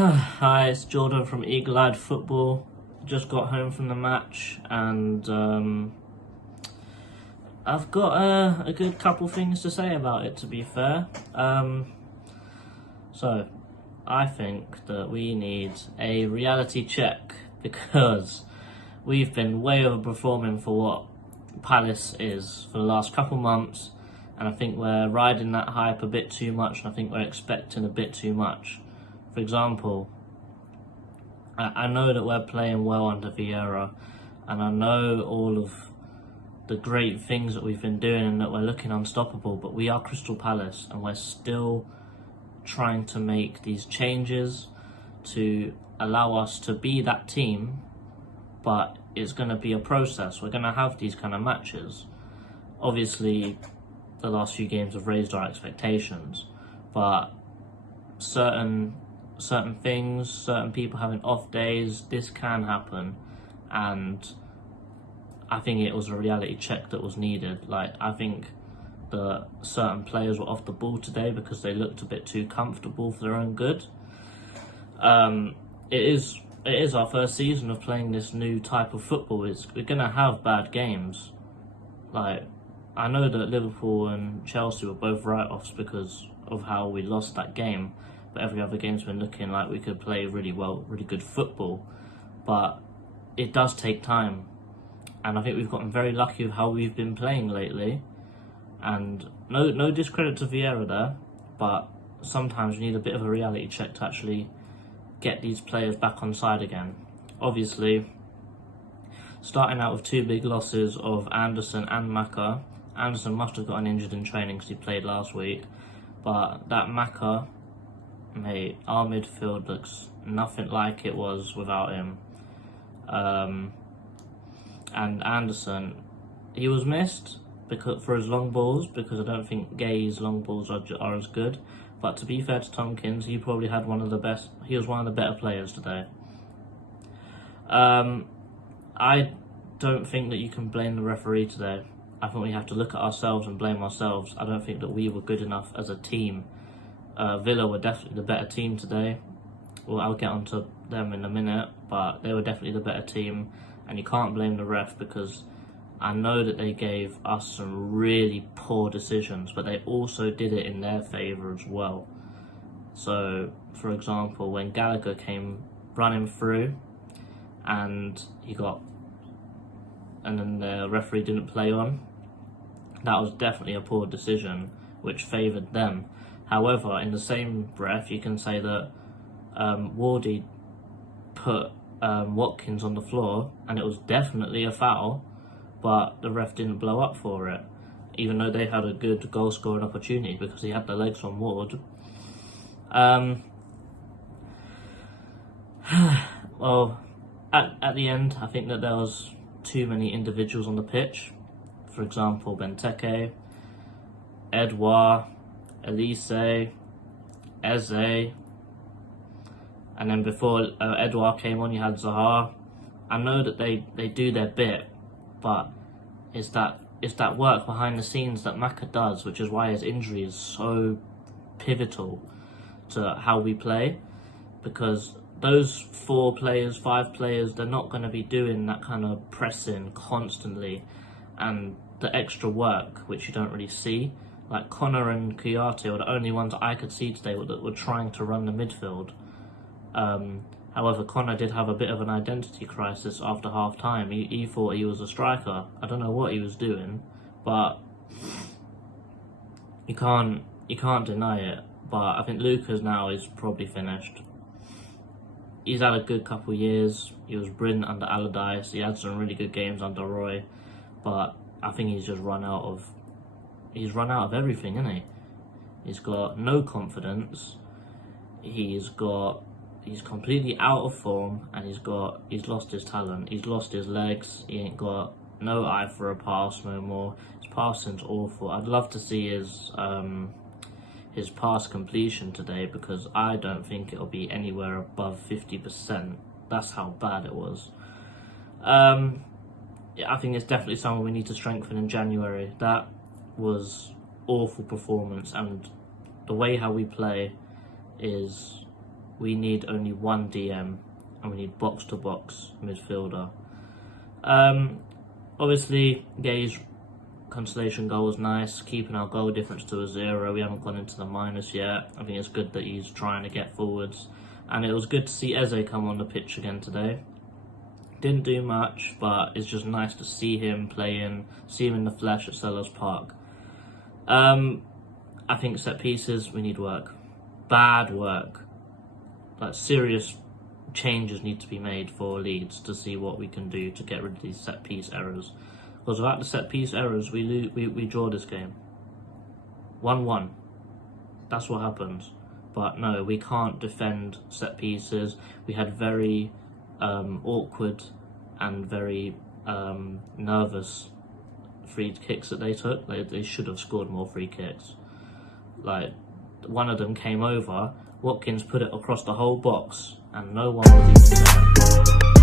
Hi, it's Jordan from Eagle Eyed Football. Just got home from the match and I've got a good couple things to say about it, to be fair. So, I think that we need a reality check because we've been way overperforming for what Palace is for the last couple months, and I think we're riding that hype a bit too much, and I think we're expecting a bit too much. For example, I know that we're playing well under Vieira, and I know all of the great things that we've been doing and that we're looking unstoppable, but we are Crystal Palace and we're still trying to make these changes to allow us to be that team, but it's going to be a process. We're going to have these kind of matches. Obviously, the last few games have raised our expectations, but certain things, certain people having off days, this can happen, and I think it was a reality check that was needed. Like, I think that certain players were off the ball today because they looked a bit too comfortable for their own good. It is our first season of playing this new type of football. We're gonna have bad games. Like, I know that Liverpool and Chelsea were both write-offs because of how we lost that game, but every other game's been looking like we could play really well, really good football. But it does take time, and I think we've gotten very lucky with how we've been playing lately. And no discredit to Vieira there, but sometimes you need a bit of a reality check to actually get these players back on side again. Obviously, starting out with two big losses of Andersen and Maka. Andersen must have gotten injured in training because he played last week, but that Maka, mate, our midfield looks nothing like it was without him. And Andersen, he was missed for his long balls, because I don't think Gay's long balls are as good. But to be fair to Tompkins, he probably had one of the best. He was one of the better players today. I don't think that you can blame the referee today. I think we have to look at ourselves and blame ourselves. I don't think that we were good enough as a team. Villa were definitely the better team today. Well, I'll get onto them in a minute, but they were definitely the better team, and you can't blame the ref because I know that they gave us some really poor decisions, but they also did it in their favour as well. So, for example, when Gallagher came running through and then the referee didn't play on, that was definitely a poor decision which favoured them. However, in the same breath, you can say that Wardy put Watkins on the floor, and it was definitely a foul, but the ref didn't blow up for it, even though they had a good goal scoring opportunity because he had the legs on Ward. Well, at the end, I think that there was too many individuals on the pitch. For example, Benteke, Edouard, Elise, Eze, and then before Edouard came on, you had Zaha. I know that they do their bit, but it's that work behind the scenes that Maka does, which is why his injury is so pivotal to how we play, because those 4 players, 5 players, they're not going to be doing that kind of pressing constantly and the extra work, which you don't really see. Like Connor and Kouyaté were the only ones I could see today that were trying to run the midfield. However, Connor did have a bit of an identity crisis after half time. He thought he was a striker. I don't know what he was doing, but you can't deny it. But I think Lucas now is probably finished. He's had a good couple of years. He was brilliant under Allardyce. He had some really good games under Roy, but I think he's just run out of everything, isn't he? He's got no confidence. He's completely out of form, and he's lost his talent. He's lost his legs. He ain't got no eye for a pass no more. His passing's awful. I'd love to see his pass completion today, because I don't think it'll be anywhere above 50%. That's how bad it was. I think it's definitely something we need to strengthen in January. That was awful performance, and the way how we play is we need only one DM, and we need box-to-box midfielder. Obviously, Gay's consolation goal was nice, keeping our goal difference to a 0. We haven't gone into the minus yet. I think it's good that he's trying to get forwards. And it was good to see Eze come on the pitch again today. Didn't do much, but it's just nice to see him playing, see him in the flesh at Sellers Park. I think set pieces, we need work. Bad work. Like, serious changes need to be made for Leeds to see what we can do to get rid of these set piece errors. Because without the set piece errors, we draw this game. 1-1. That's what happens. But no, we can't defend set pieces. We had very awkward and very nervous free kicks that they took. They should have scored more free kicks. Like, one of them came over, Watkins put it across the whole box, and no one was even there.